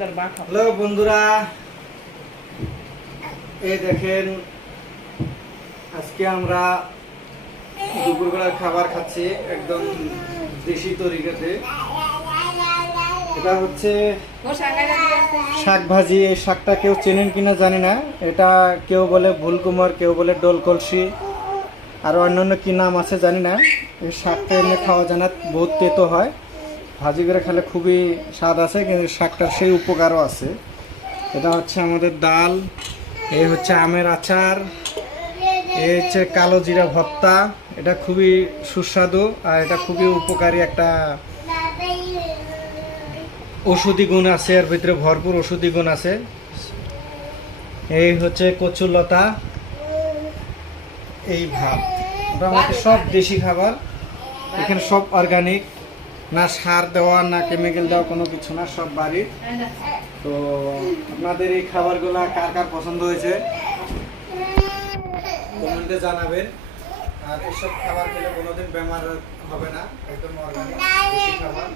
Hello বন্ধুরা এই দেখেন আজকে আমরা দুপুরবেলার খাবার খাচ্ছি একদম দেশি তরিকাতে। এটা হচ্ছে শাক ভাজি এই শাকটা কেউ চেনেন কিনা জানি না। এটা কেউ বলে ভুলকুমার কেউ বলে ডোল কলসি আর অন্যান্য কি নাম আছে জানি না। এই শাকটা এমনি খাওয়া জানা বহুত তেতো হয়। ভাজি করে খেলে খুবই স্বাদ আছে, কিন্তু শাকটার সেই উপকারও আছে। এটা হচ্ছে আমাদের ডাল, এই হচ্ছে আমের আচার, এই হচ্ছে কালো জিরা ভর্তা, এটা খুবই সুস্বাদু আর এটা খুবই উপকারী একটা ওষুধি গুণ আছে, এর ভিতরে ভরপুর ওষুধি গুণ আছে। এই হচ্ছে কচুর লতা এই ভাত। মোটামুটি সব দেশি খাবার, এখানে সব অর্গানিক না সার দেওয়া না কেমিক্যাল দেওয়া কোনো কিছু না সব বাড়ির তো আপনাদের এই খাবারগুলো কার কার পছন্দ হয়েছে কমেন্টে জানাবেন আর এসব খাবার খেলে কোনোদিন বেমার হবে না একদম অর্গানিক খাবার